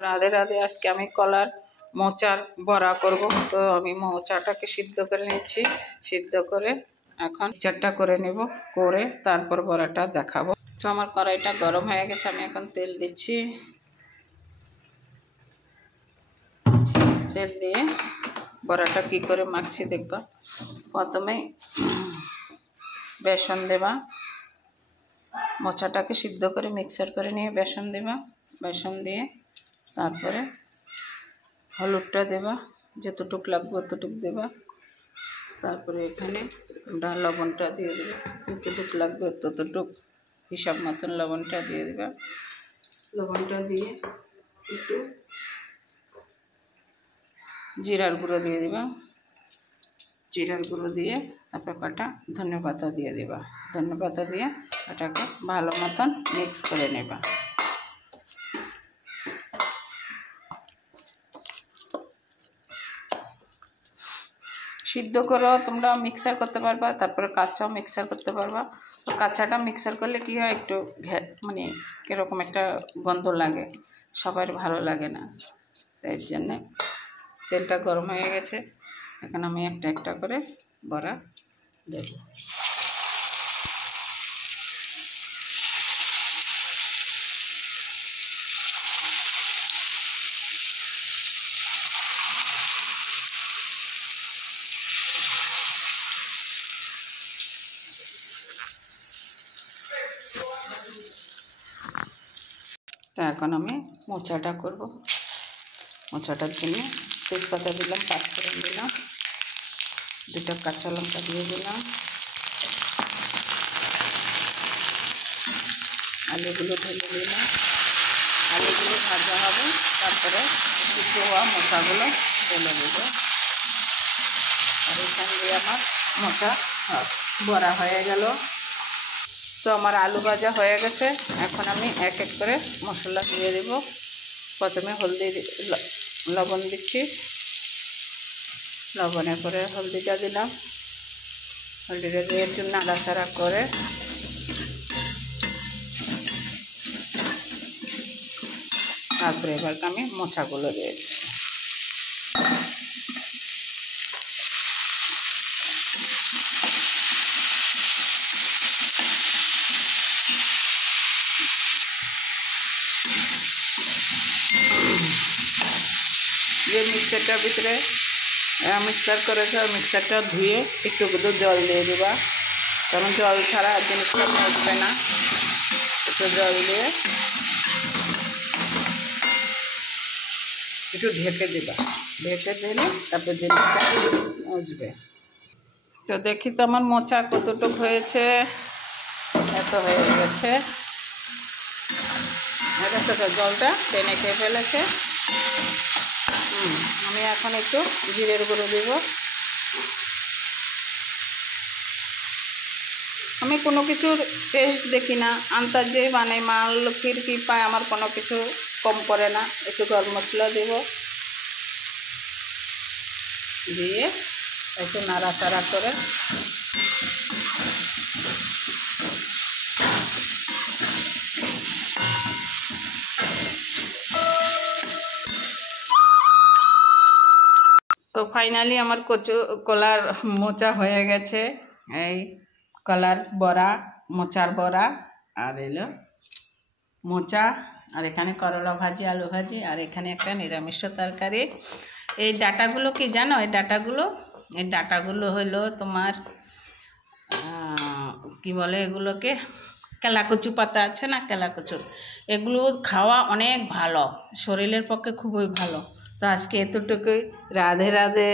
রাধে রাধে। আজকে আমি কলার মোচার বড়া করব। তো আমি মোচাটাকে সিদ্ধ করে নিচ্ছি। সিদ্ধ করে এখন চারটা করে নেব, করে তারপর বড়াটা দেখাবো। তো আমার কড়াইটা গরম হয়ে গেছে, আমি এখন তেল দিচ্ছি। তেল দিয়ে বড়াটা কি করে মাখছি দেখবা। প্রথমে বেসন দেবা, মোচাটাকে সিদ্ধ করে মিক্সার করে নিয়ে বেসন দেবা। বেসন দিয়ে তারপরে হলুদটা দেবা, যতটুক লাগবে অতটুক দেবা। তারপরে এখানে লবণটা দিয়ে দেবা, যতটুক লাগবে ততটুক হিসাব মতন লবণটা দিয়ে দেবা। লবণটা দিয়ে একটু জিরার গুঁড়ো দিয়ে দেবা। জিরার গুঁড়ো দিয়ে তারপর কটা ধনে পাতা দিয়ে দেবা। ধনে পাতা দিয়ে এটাকে ভালো মতন মিক্স করে নেবা। সিদ্ধ করেও তোমরা মিক্সার করতে পারবা, তারপরে কাঁচাও মিক্সার করতে পারবা। তো কাঁচাটা মিক্সার করলে কি হয়, একটু মানে এরকম একটা গন্ধ লাগে, সবার ভালো লাগে না। তাই জন্যে তেলটা গরম হয়ে গেছে, এখন আমি একটা একটা করে বড়া দেব। তো এখন আমি মোচাটা করব। মোচাটার জন্য তেজপাতা দিলাম, পাঁচফোড়ন দিলাম, দুটো কাঁচা লঙ্কা দিয়ে দিলাম, আলুগুলো ঢেলে দিলাম। আলুগুলো ভাজা হবে, তারপরে সিদ্ধ হওয়া মোচাগুলো ঢেলে দেবো। আর এখান দিয়ে আমার মোচা বড়া হয়ে গেল। তো আমার আলু ভাজা হয়ে গেছে, এখন আমি এক এক করে মশলা দিয়ে দেব। প্রথমে হলদি লবণ দিচ্ছি, লবণের পরে হলদিটা দিলাম। হলদিটা দিয়ে একটু নাড়াচাড়া করে তারপরে এবার আমি মোচাগুলো দিয়ে দিচ্ছি। যে মিক্সারটার ভিতরে মিক্সার করেছে, মিক্সারটা ধুয়ে একটু জল দিয়ে দেবা, কারণ জল ছাড়া জিনিসটা মজবে না। একটু জল দিয়ে একটু ঢেকে দেবা, ঢেকে দিলে তারপর জিনিসটা মজবে। তো দেখি তো আমার মোচা কতটুক হয়েছে। এত হয়ে গেছে, এটা থেকে জলটা টেনে খেয়ে ফেলেছে। আমি এখন একটু জিরের গুঁড়ো দেব। আমি কোনো কিছুর টেস্ট দেখি না, আন্দাজে বানাই। মা লক্ষ্মীর কৃপায় আমার কোনো কিছু কম করে না। একটু গরম মশলা দেব, দিয়ে একটু নাড়াচাড়া করে তো ফাইনালি আমার কলার মোচা হয়ে গেছে। এই কলার বড়া, মোচার বড়া, আর এলো মোচা, আর এখানে করলা ভাজি, আলু ভাজি, আর এখানে একটা নিরামিষ তরকারি। এই ডাটাগুলো কি জানো? এই ডাটাগুলো হলো তোমার কি বলে এগুলোকে, কেলাকচু পাতা আছে না, কেলাকচুর। এগুলো খাওয়া অনেক ভালো, শরীরের পক্ষে খুবই ভালো। তো আজকে এতটুকুই। রাধে রাধে।